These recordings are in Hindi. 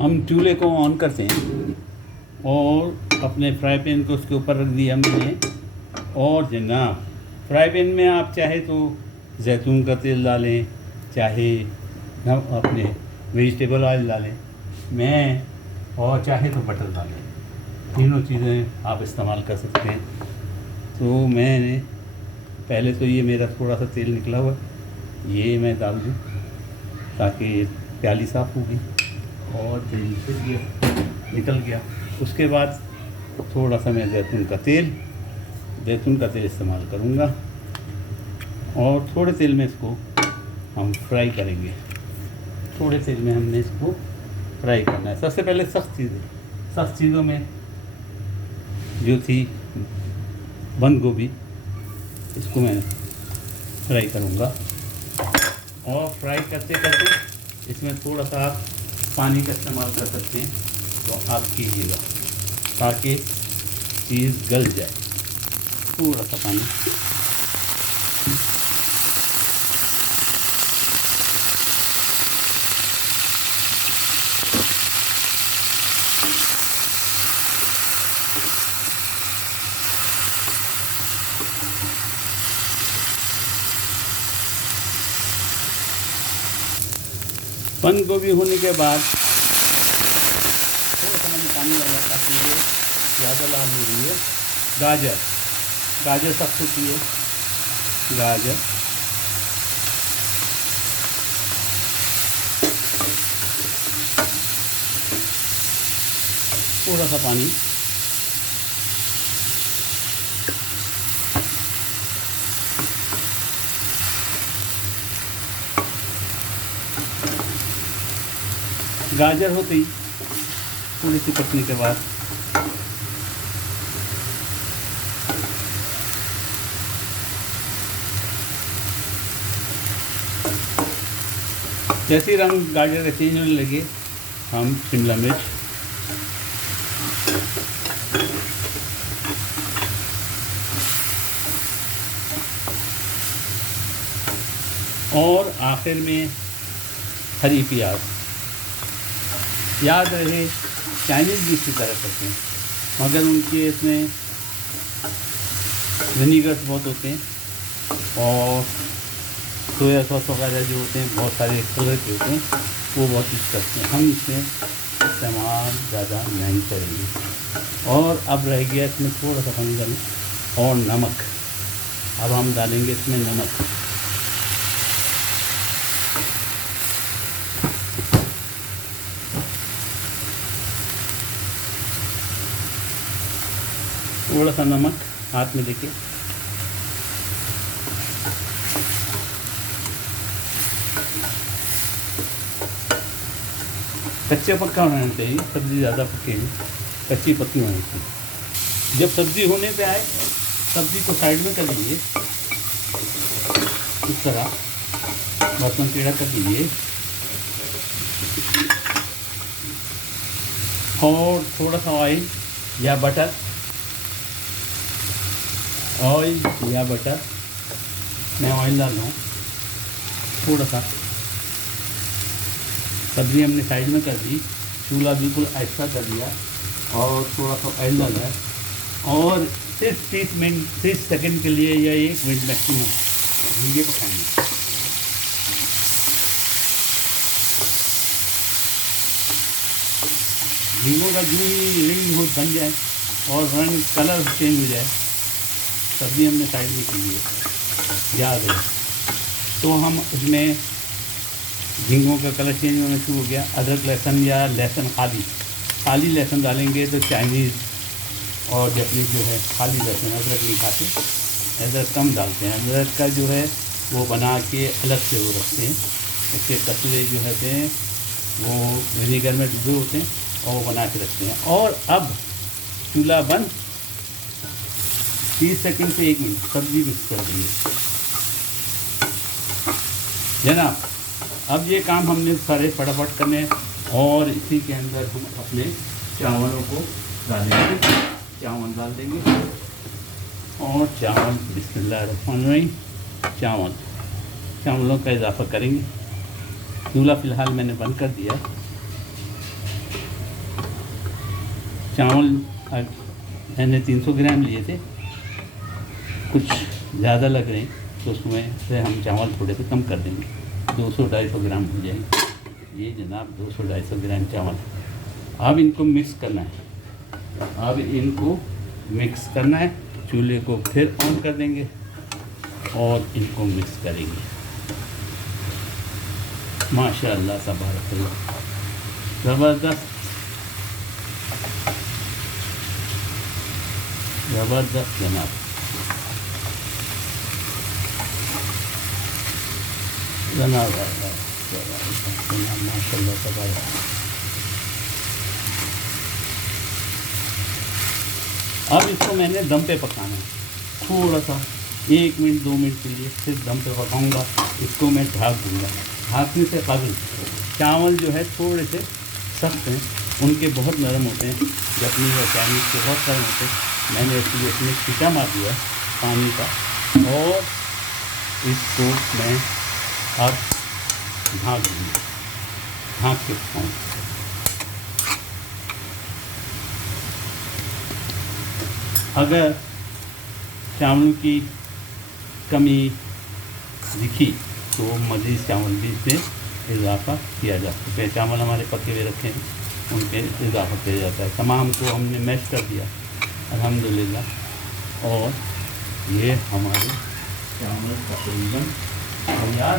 हम चूल्हे को ऑन करते हैं और अपने फ्राई पैन को उसके ऊपर रख दिया मैंने। और जनाब, फ्राई पैन में आप चाहे तो जैतून का तेल डालें, चाहे अपने वेजिटेबल ऑयल डालें, और चाहे तो बटर डालें। तीनों चीज़ें आप इस्तेमाल कर सकते हैं। तो मैंने पहले तो ये मेरा थोड़ा सा तेल निकला हुआ, ये मैं डाल दूँ ताकि प्याली साफ़ होगी और तेल फिर गया निकल गया। उसके बाद थोड़ा सा मैं जैतून का तेल इस्तेमाल करूँगा और थोड़े तेल में इसको हम फ्राई करेंगे। थोड़े तेल में हमने इसको फ्राई करना है। सबसे पहले सख्त चीज़ों में जो थी बंद गोभी, इसको मैं फ्राई करूँगा। और फ्राई करते करते इसमें थोड़ा सा आप पानी का इस्तेमाल कर सकते हैं, तो आप कीजिएगा ताकि चीज़ गल जाए। थोड़ा सा पानी, बंद गोभी होने के बाद थोड़ा सा मैंने पानी डाला ताकि ये ज़्यादा लाल हो रही है। गाजर सख्त होती है, गाजर थोड़ा सा पानी, गाजर होते ही थोड़ी सी पकने के बाद जैसे ही रंग गाजर का चेंज होने लगे, हम शिमला मिर्च और आखिर में हरी प्याज। याद रहे चाइनीज़ भी इसी तरह करते हैं, मगर उनके इसमें विनीगर्स बहुत होते हैं और सोया सॉस वगैरह जो होते हैं बहुत सारे कलर के होते हैं, वो बहुत यूज़ करते हैं। हम इसमें इस्तेमाल ज़्यादा नहीं करेंगे। और अब रह गया इसमें थोड़ा सा पानी डालें और नमक। अब हम डालेंगे इसमें नमक। थोड़ा सा नमक हाथ में लेके कच्चा पक्का होना चाहिए, सब्ज़ी ज़्यादा पके नहीं, कच्ची पक्की होनी चाहिए। जब सब्ज़ी होने पे आए, सब्ज़ी को साइड में कर लीजिए, इस तरह बर्तन टेढ़ा कर लीजिए और थोड़ा सा ऑयल या बटर मैं ऑयल डाल रहा हूँ थोड़ा सा। सब्ज़ी हमने साइड में कर दी, चूल्हा बिल्कुल ऐसा कर दिया और थोड़ा सा ऑयल डाला है और सिर्फ 30 सेकंड के लिए या 1 मिनट मैक्सिमम झींगे पकाएंगे। झींगों का जो ही रिंग बन जाए और रंग कलर चेंज हो जाए, सब्ज़ी हमने साइड में की है, याद है। तो हम उसमें झींगों का कलर चेंज होना शुरू हो गया। अदरक लहसुन या लहसुन खाली लहसुन डालेंगे तो चाइनीज़ और जैपनीज़ जो है खाली लहसुन, अदरक नहीं खाते, अदरक कम डालते हैं। अदरक का जो है वो बना के अलग से वो रखते हैं, उसके कतले जो होते हैं वो विनीगर में डूबे होते हैं और वो बना के रखते हैं। और अब चूल्हा बंद, 30 सेकंड से 1 मिनट सब्ज़ी मिक्स कर देंगे जनाब। अब ये काम हमने सारे फटाफट करने और इसी के अंदर हम अपने चावलों को डालेंगे। चावल डाल देंगे और चावल बिस्मिल्लाहिर्रहमानिर्रहीम चावलों का इजाफ़ा करेंगे। चूल्हा फ़िलहाल मैंने बंद कर दिया। चावल मैंने 300 ग्राम लिए थे, कुछ ज़्यादा लग रहे हैं तो उसमें से हम चावल थोड़े से कम कर देंगे, 200-250 ग्राम हो जाएंगे। ये जनाब 200-250 ग्राम चावल। अब इनको मिक्स करना है, अब इनको मिक्स करना है। चूल्हे को फिर ऑन कर देंगे और इनको मिक्स करेंगे। माशाअल्लाह तबारकल्लाह, ज़बरदस्त ज़बरदस्त जनाब। जनाब माशाअल्लाह तबारक। अब इसको मैंने दम पे पकाना है, थोड़ा सा 1 मिनट 2 मिनट के लिए सिर्फ दम पे पकाऊंगा। इसको मैं ढाक दूँगा। ढाकने से कबल चावल जो है थोड़े से सख्त हैं, उनके बहुत नरम होते हैं, जपनीज़ और चाइनीज़ के बहुत नरम होते हैं। मैंने इसलिए इसमें छींटा मार दिया पानी का और इसको मैं अब ढाक दूँगा, ढाक के पकाऊँगा। अगर चावलों की कमी दिखी तो मज़ीद चावल भी इसमें इजाफ़ा किया जा सकता है। चावल हमारे पके हुए रखे हैं, उन पर इजाफ़ा किया जाता है। तमाम को हमने मैश कर दिया अल्हम्दुलिल्लाह, और ये हमारे चावल तकरीबन तैयार।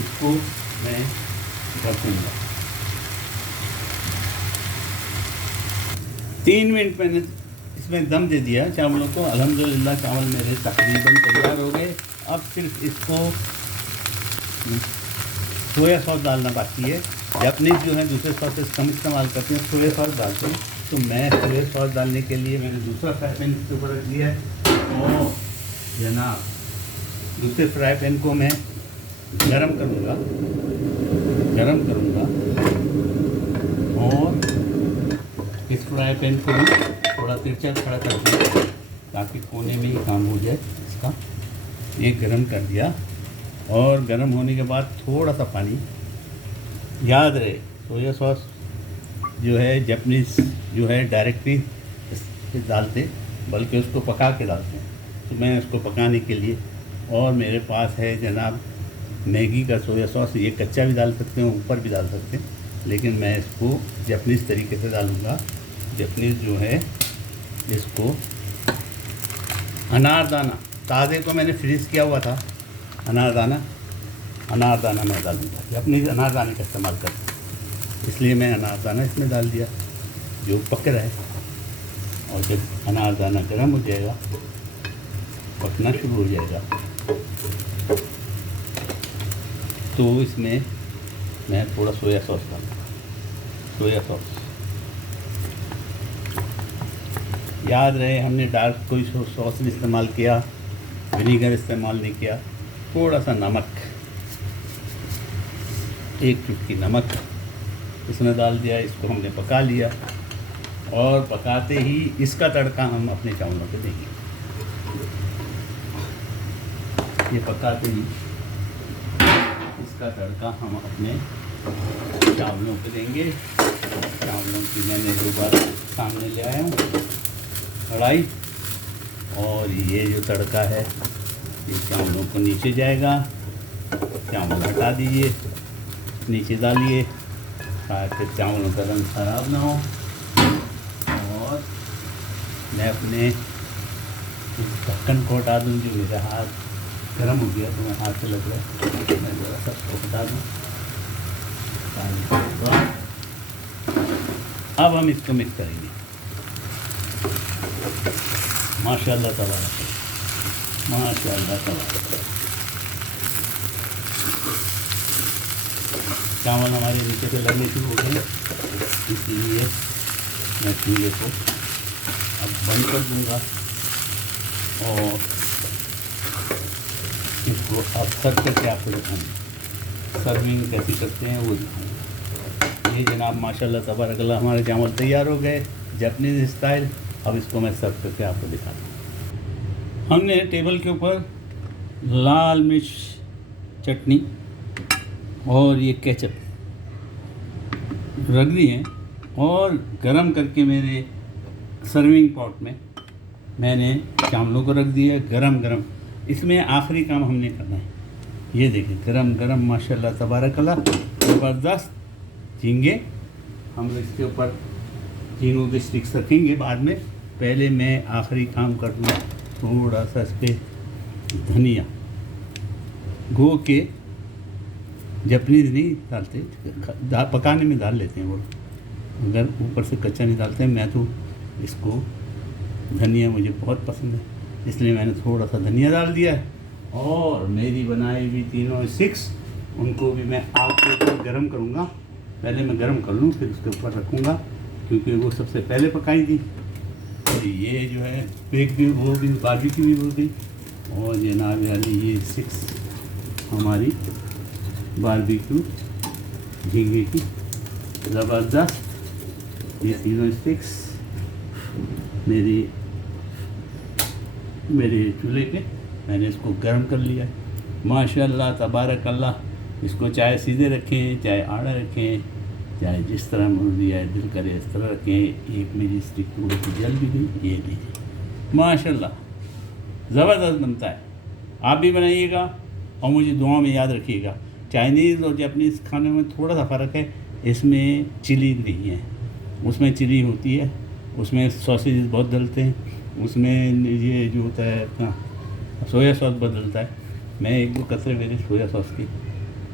इसको मैं रखूँगा 3 मिनट मैंने इसमें दम दे दिया चावलों को। अल्हम्दुलिल्लाह चावल मेरे तकरीबन तैयार हो गए। अब सिर्फ इसको सोया सॉस डालना बाकी है। जापानीज़ जो है दूसरे सॉसेस कम इस्तेमाल करते हैं, सोया सॉस डालते हैं। तो मैं सोया सॉस डालने के लिए मैंने दूसरा फ्राई पैन इसके ऊपर रख दिया है और जनाब दूसरे फ्राई पैन को मैं गरम करूँगा और इस फ्राई पैन को भी थोड़ा तिरछा खड़ा कर दूँगा ताकि कोने में ही काम हो जाए इसका। ये गरम कर दिया और गरम होने के बाद थोड़ा सा पानी, याद रहे सोया सॉस जो है जापानीज़ जो है डायरेक्टली डालते, बल्कि उसको पका के डालते हैं। तो मैं उसको पकाने के लिए, और मेरे पास है जनाब मैगी का सोया सॉस, ये कच्चा भी डाल सकते हैं, ऊपर भी डाल सकते हैं, लेकिन मैं इसको जापानीज़ तरीके से डालूँगा। जापानीज़ जो है इसको अनारदाना ताज़े को मैंने फ्रीज़ किया हुआ था, अनारदाना मैं डालूँगा। जापानीज़ अनारदाने का इस्तेमाल करता हूँ, इसलिए मैं अनारदाना इसमें डाल दिया जो पक रहा है। और जब अनारदाना गर्म हो जाएगा, पकना शुरू हो जाएगा, तो इसमें मैं थोड़ा सोया सॉस डालूँगा। सोया सॉस याद रहे हमने डार्क कोई सॉस नहीं इस्तेमाल किया, विनीगर इस्तेमाल नहीं किया। थोड़ा सा नमक, 1 चुटकी नमक इसमें डाल दिया। इसको हमने पका लिया और पकाते ही इसका तड़का हम अपने चावलों पे देंगे। ये पकाते ही इसका तड़का हम अपने चावलों पे देंगे। चावलों की मैंने 2 बार सामने ले आया हूँ कढ़ाई, और ये जो तड़का है ये चावलों को नीचे जाएगा। चावल हटा दीजिए, नीचे डालिए ताकि चावलों का रंग ख़राब ना हो। और मैं अपने इस ढक्कन को हटा दूँ, जो मेरा हाथ गर्म हो गया तो मैं हाथ से लग रहा है, मैं ज़रा सा इसको हटा दूँ। अब हम इसको मिक्स करेंगे। माशाअल्लाह तबारक, माशाअल्लाह तबारक। चावल हमारे नीचे से लगने शुरू हो गए, इसलिए मैं चूल्हे को अब बंद कर दूंगा और इसको अब सर्व करके आपको दिखाऊंगा। सर्विंग कैसे करते हैं वो दिखाऊंगा। ये जनाब माशाअल्लाह तबारकल्लाह हमारे चावल तैयार हो गए जापानीज़ स्टाइल। अब इसको मैं सर्व करके आपको दिखाता हूँ। हमने टेबल के ऊपर लाल मिर्च चटनी और ये केचप रख दी है और गरम करके मेरे सर्विंग पॉट में मैंने चावलों को रख दिया गरम गरम। इसमें आखिरी काम हमने करना है, ये देखिए गरम गरम माशाल्लाह तबारकल्लाह ज़बरदस्त झींगे। हम इसके ऊपर झींगों के स्टिक्स रखेंगे बाद में। पहले मैं आखिरी काम कर दूँ, थोड़ा सा इस पर धनिया, गो के जपनीज नहीं डालते, पकाने में डाल लेते हैं वो, अगर ऊपर से कच्चा नहीं डालते हैं। मैं तो इसको धनिया मुझे बहुत पसंद है, इसलिए मैंने थोड़ा सा धनिया डाल दिया है। और मेरी बनाई हुई तीनों स्टिक्स, उनको भी मैं आग के ऊपर गर्म करूँगा। पहले मैं गर्म कर लूँ, फिर उसके ऊपर रखूँगा, क्योंकि वो सबसे पहले पकाई थी। और ये जो है बेक भी हो गई, बारबेक्यू भी हो गई। और जनाब वाली ये स्टिक्स हमारी बारबेक्यू झींगे की ज़बरदस्त। ये तीनों स्टिक्स मेरे चूल्हे पे मैंने इसको गर्म कर लिया है माशाल्लाह तबारकल्लाह। इसको चाहे सीधे रखें, चाहे आड़ा रखें, चाहे जिस तरह मर्जी है दिल करे इस तरह रखें। एक मेरी स्टिक थोड़ी सी जल भी गई, ये लीजिए माशाल्लाह ज़बरदस्त बनता है। आप भी बनाइएगा और मुझे दुआ में याद रखिएगा। चाइनीज़ और जापानीज़ खाने में थोड़ा सा फ़र्क है, इसमें चिली नहीं है, उसमें चिली होती है, उसमें सॉसेज बहुत डलते हैं, उसमें ये जो होता है अपना सोया सॉस बहुत डलता है। मैं एक दो कतरे मेरे सोया सॉस के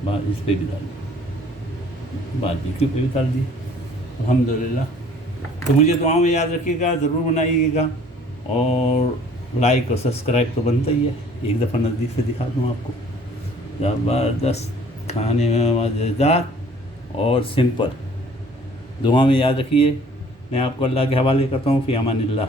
बाद इस पर भी डाल दिए, बारबेक्यू पे भी डाल दिए अल्हम्दुलिल्लाह। तो मुझे दुआ में याद रखिएगा, ज़रूर बनाइएगा। और लाइक और सब्सक्राइब तो बनता ही है। एक दफ़ा नज़दीक से दिखा दूँ आपको, ज़बरदस्त खाने में मज़ेदार और सिंपल। दुआ में याद रखिए। मैं आपको अल्लाह के हवाले करता हूँ। फ़ी अमानिल्लाह।